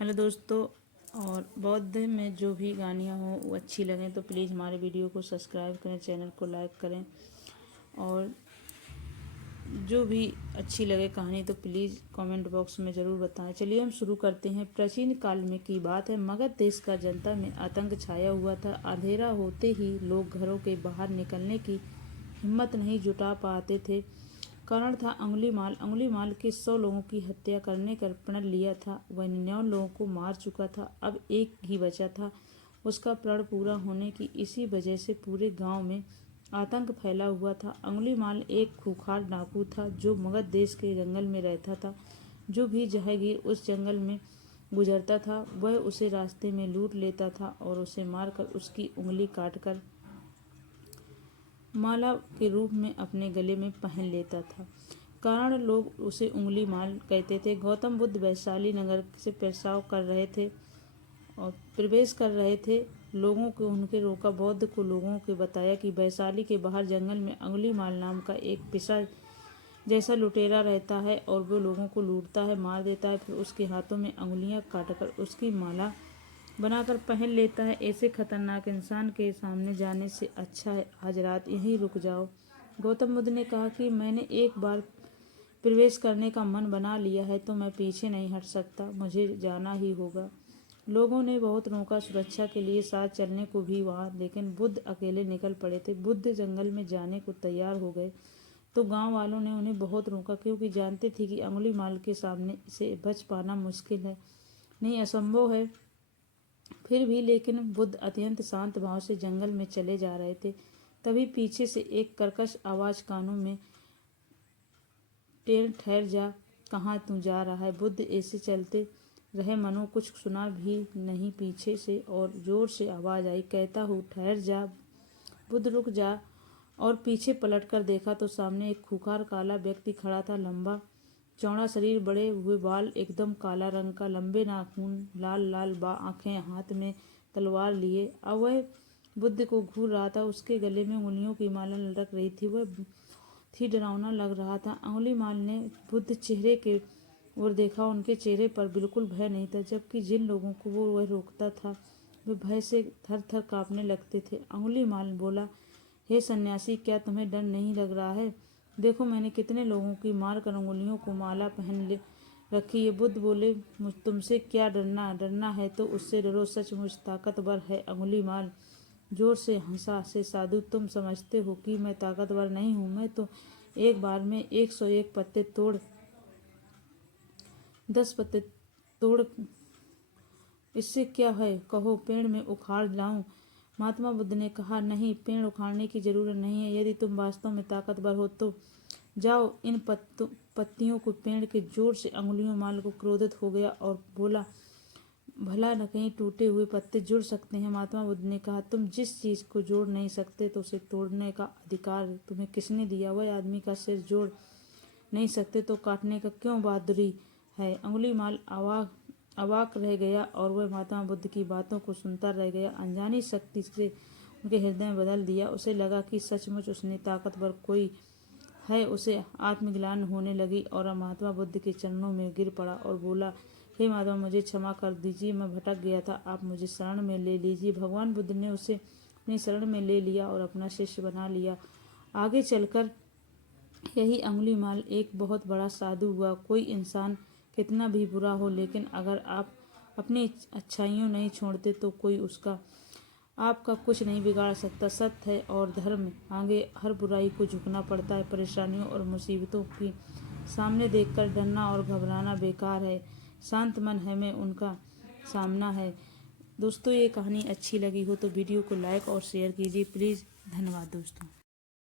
Hello दोस्तों, और बौद्ध में जो भी गानियाँ हों वो अच्छी लगें तो प्लीज़ हमारे वीडियो को सब्सक्राइब करें, चैनल को लाइक करें। और जो भी अच्छी लगे कहानी तो प्लीज़ कमेंट बॉक्स में ज़रूर बताएं। चलिए हम शुरू करते हैं। प्राचीन काल में की बात है। मगध देश का जनता में आतंक छाया हुआ था। अंधेरा होते ही लोग घरों के बाहर निकलने की हिम्मत नहीं जुटा पाते थे। कारण था अंगुलीमाल के 100 लोगों की हत्या करने का प्रण लिया था। वह 99 लोगों को मार चुका था। अब एक ही बचा था। उसका प्रण पूरा होने की इसी वजह से पूरे गांव में आतंक फैला हुआ था। अंगुलीमाल एक खूंखार डाकू था जो मगध देश के जंगल में रहता था। जो भी जहांगीर उस जंगल में गुजरता था वह उसे रास्ते में लूट लेता था और उसे मारकर उसकी उंगली काटकर माला के रूप में अपने गले में पहन लेता था। कारण लोग उसे उंगली माल कहते थे। गौतम बुद्ध वैशाली नगर से प्रवेश कर रहे थे। लोगों को उनके रोका। बौद्ध को लोगों को बताया कि वैशाली के बाहर जंगल में अंगुलीमाल नाम का एक पिसा जैसा लुटेरा रहता है और वो लोगों को लूटता है, मार देता है, फिर उसके हाथों में अंगुलियां काटकर उसकी माला बनाकर पहन लेता है। ऐसे खतरनाक इंसान के सामने जाने से अच्छा है आज रात यहीं रुक जाओ। गौतम बुद्ध ने कहा कि मैंने एक बार प्रवेश करने का मन बना लिया है तो मैं पीछे नहीं हट सकता, मुझे जाना ही होगा। लोगों ने बहुत रोका, सुरक्षा के लिए साथ चलने को भी वहाँ, लेकिन बुद्ध अकेले निकल पड़े थे। बुद्ध जंगल में जाने को तैयार हो गए तो गांव वालों ने उन्हें बहुत रोका, क्योंकि जानते थे कि अंगुलीमाल के सामने से बच पाना मुश्किल है, नहीं असंभव है। फिर भी लेकिन बुद्ध अत्यंत शांत भाव से जंगल में चले जा रहे थे। तभी पीछे से एक कर्कश आवाज कानों में, ठहर जा, कहाँ तू जा रहा है। बुद्ध ऐसे चलते रहे मनो कुछ सुना भी नहीं। पीछे से और जोर से आवाज आई, कहता हूँ ठहर जा। बुद्ध रुक जा और पीछे पलटकर देखा तो सामने एक खूंखार काला व्यक्ति खड़ा था। लंबा चौड़ा शरीर, बड़े हुए बाल, एकदम काला रंग का, लंबे नाखून, लाल लाल आंखें, हाथ में तलवार लिए। अब वह बुद्ध को घूर रहा था। उसके गले में उंगलियों की माला लटक रही थी। वह थी डरावना लग रहा था। अंगुलीमाल ने बुद्ध चेहरे के ओर देखा। उनके चेहरे पर बिल्कुल भय नहीं था, जबकि जिन लोगों को वो वह रोकता था वे भय से थर थर कांपने लगते थे। अंगुलीमाल बोला, हे सन्यासी, क्या तुम्हें डर नहीं लग रहा है? देखो मैंने कितने लोगों की मार कर उंगलियों को माला पहन ले रखी है। बुद्ध बोले, तुमसे क्या डरना? डरना है तो उससे डरो, सचमुच ताकतवर है। अंगुलीमाल जोर से हंसा, से साधु, तुम समझते हो कि मैं ताकतवर नहीं हूँ? मैं तो एक बार में 101 पत्ते तोड़ 10 पत्ते तोड़, इससे क्या है? कहो पेड़ में उखाड़ लाऊं? महात्मा बुद्ध ने कहा, नहीं, पेड़ उखाड़ने की जरूरत नहीं है। यदि तुम वास्तव में ताकतवर हो तो जाओ इन पत्तियों को पेड़ के। जोर से अंगुलीमाल को क्रोधित हो गया और बोला, भला न कहीं टूटे हुए पत्ते जुड़ सकते हैं? महात्मा बुद्ध ने कहा, तुम जिस चीज को जोड़ नहीं सकते तो उसे तोड़ने का अधिकार तुम्हें किसने दिया? वह आदमी का सिर जोड़ नहीं सकते तो काटने का क्यों बहादुरी है? अंगुलीमाल अवाक रह गया और वह महात्मा बुद्ध की बातों को सुनता रह गया। अनजानी शक्ति से उनके हृदय में बदल दिया। उसे लगा कि सचमुच उसने ताकतवर कोई है। उसे आत्मग्लानि होने लगी और महात्मा बुद्ध के चरणों में गिर पड़ा और बोला, हे महात्मा, मुझे क्षमा कर दीजिए, मैं भटक गया था, आप मुझे शरण में ले लीजिए। भगवान बुद्ध ने उसे अपनी शरण में ले लिया और अपना शिष्य बना लिया। आगे चलकर यही अंगुलीमाल एक बहुत बड़ा साधु हुआ। कोई इंसान कितना भी बुरा हो, लेकिन अगर आप अपनी अच्छाइयों नहीं छोड़ते तो कोई उसका आपका कुछ नहीं बिगाड़ सकता। सत्य है और धर्म आगे हर बुराई को झुकना पड़ता है। परेशानियों और मुसीबतों की सामने देखकर डरना और घबराना बेकार है। शांत मन हमें उनका सामना है। दोस्तों, ये कहानी अच्छी लगी हो तो वीडियो को लाइक और शेयर कीजिए प्लीज़। धन्यवाद दोस्तों।